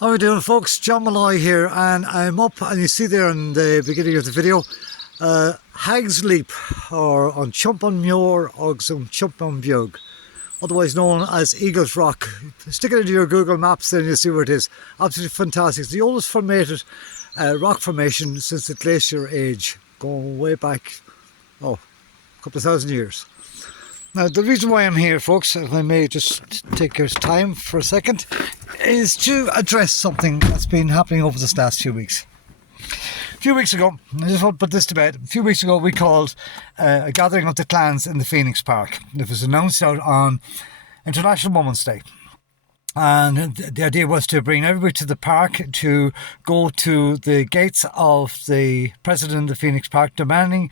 How are we doing, folks? John Malloy here, and I'm up, and you see there in the beginning of the video, Hag's Leap, or on Chumpan Muir or some Chumpan Bug, otherwise known as Eagles Rock. Stick it into your Google Maps, then you'll see where it is. Absolutely fantastic. It's the oldest formated rock formation since the glacier age, going way back, a couple of thousand years. Now, the reason why I'm here, folks, if I may just take your time for a second, is to address something that's been happening over this last few weeks. A few weeks ago, I just want to put this to bed. A few weeks ago, we called a gathering of the clans in the Phoenix Park. It was announced out on International Women's Day. And the idea was to bring everybody to the park to go to the gates of the president of the Phoenix Park, demanding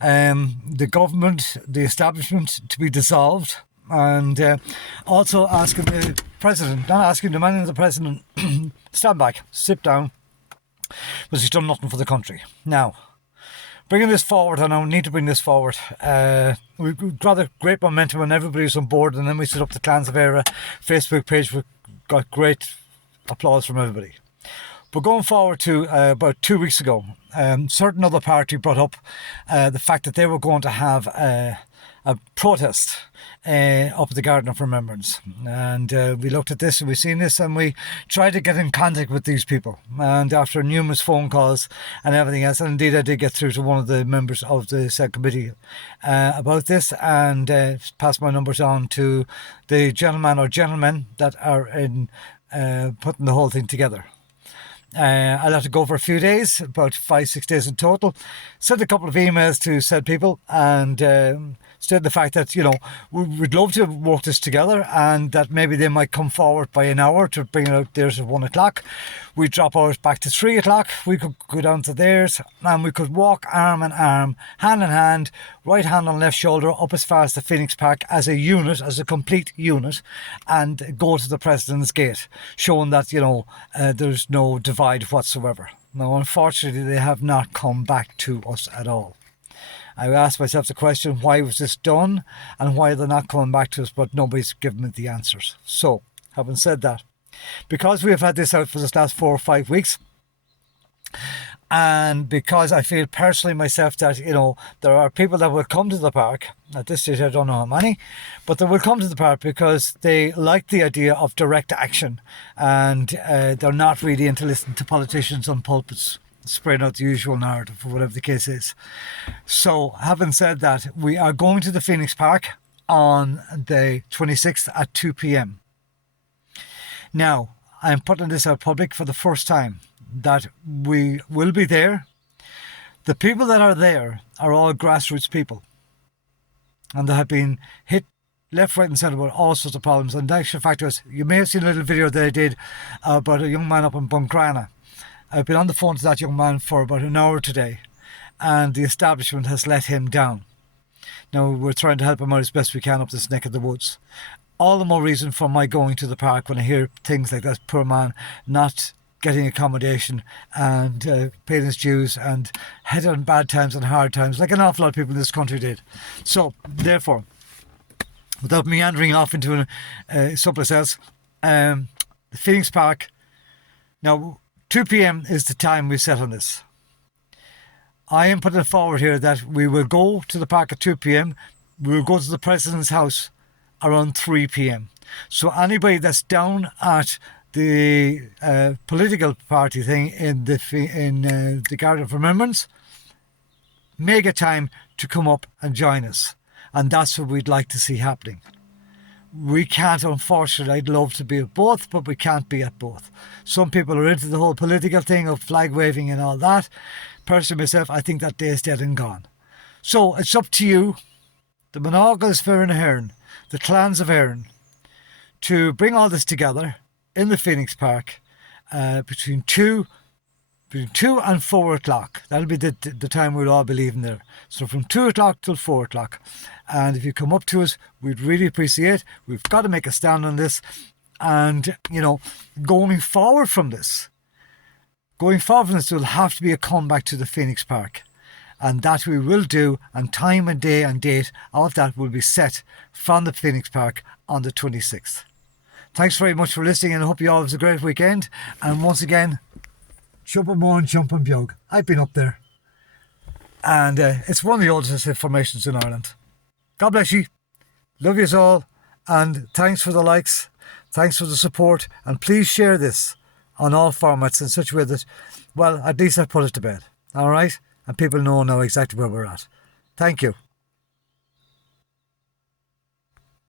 the government, the establishment, to be dissolved, and also asking the president, demanding the president, stand back, sit down, because he's done nothing for the country. Now, bringing this forward, and I need to bring this forward, we've got a great momentum and everybody's on board, and then we set up the Clans of Era Facebook page. We got great applause from everybody. But going forward to about 2 weeks ago, certain other party brought up the fact that they were going to have a protest up at the Garden of Remembrance, and we looked at this and we seen this, and we tried to get in contact with these people, and after numerous phone calls and everything else, and indeed I did get through to one of the members of the said committee about this, and passed my numbers on to the gentleman or gentlemen that are in putting the whole thing together. I'll have to go for a few days, about 5-6 days in total. Sent a couple of emails to said people, and stated the fact that, we'd love to work this together, and that maybe they might come forward by an hour to bring it out theirs at 1 o'clock. We'd drop ours back to 3 o'clock. We could go down to theirs, and we could walk arm in arm, hand in hand, right hand on left shoulder, up as far as the Phoenix Park as a unit, as a complete unit, and go to the President's Gate, showing that, there's no divide whatsoever. Now, unfortunately, they have not come back to us at all. I asked myself the question, why was this done, and why are they not coming back to us, but nobody's given me the answers. So, having said that, because we have had this out for this last 4 or 5 weeks, and because I feel personally myself that, there are people that will come to the park, at this stage I don't know how many, but they will come to the park because they like the idea of direct action, and they're not really into listening to politicians on pulpits spread out the usual narrative, or whatever the case is. So, having said that, we are going to the Phoenix Park on the 26th at 2 p.m. Now, I'm putting this out public for the first time, that we will be there. The people that are there are all grassroots people, and they have been hit left, right and centre about all sorts of problems. And the actual fact was, you may have seen a little video that I did about a young man up in Buncrana. I've been on the phone to that young man for about an hour today, and the establishment has let him down. Now, we're trying to help him out as best we can up this neck of the woods. All the more reason for my going to the park when I hear things like that poor man not getting accommodation and paying his dues, and had on bad times and hard times, like an awful lot of people in this country did. So, therefore, without meandering off into someplace else, the Phoenix Park, now 2 p.m. is the time we set on this. I am putting it forward here that we will go to the park at 2 p.m. We will go to the President's house around 3 p.m. So anybody that's down at the political party thing in the Garden of Remembrance may get time to come up and join us. And that's what we'd like to see happening. We can't, unfortunately, I'd love to be at both, but we can't be at both. Some people are into the whole political thing of flag waving and all that. Personally, myself, I think that day is dead and gone. So it's up to you, the Monagas Fear Hearn, the Clans of Erin, to bring all this together in the Phoenix Park between 2 and 4 o'clock. That'll be the time we'll all be leaving there. So from 2 o'clock till 4 o'clock. And if you come up to us, we'd really appreciate. We've got to make a stand on this. And, going forward from this, there will have to be a comeback to the Phoenix Park. And that we will do, and time and day and date of that will be set from the Phoenix Park on the 26th. Thanks very much for listening, and I hope you all have a great weekend. And once again, Chumpon Moore, Chumpon Beag. I've been up there. And it's one of the oldest formations in Ireland. God bless you. Love you all. And thanks for the likes. Thanks for the support. And please share this on all formats in such a way that, well, at least I put it to bed. All right? And people know now exactly where we're at. Thank you.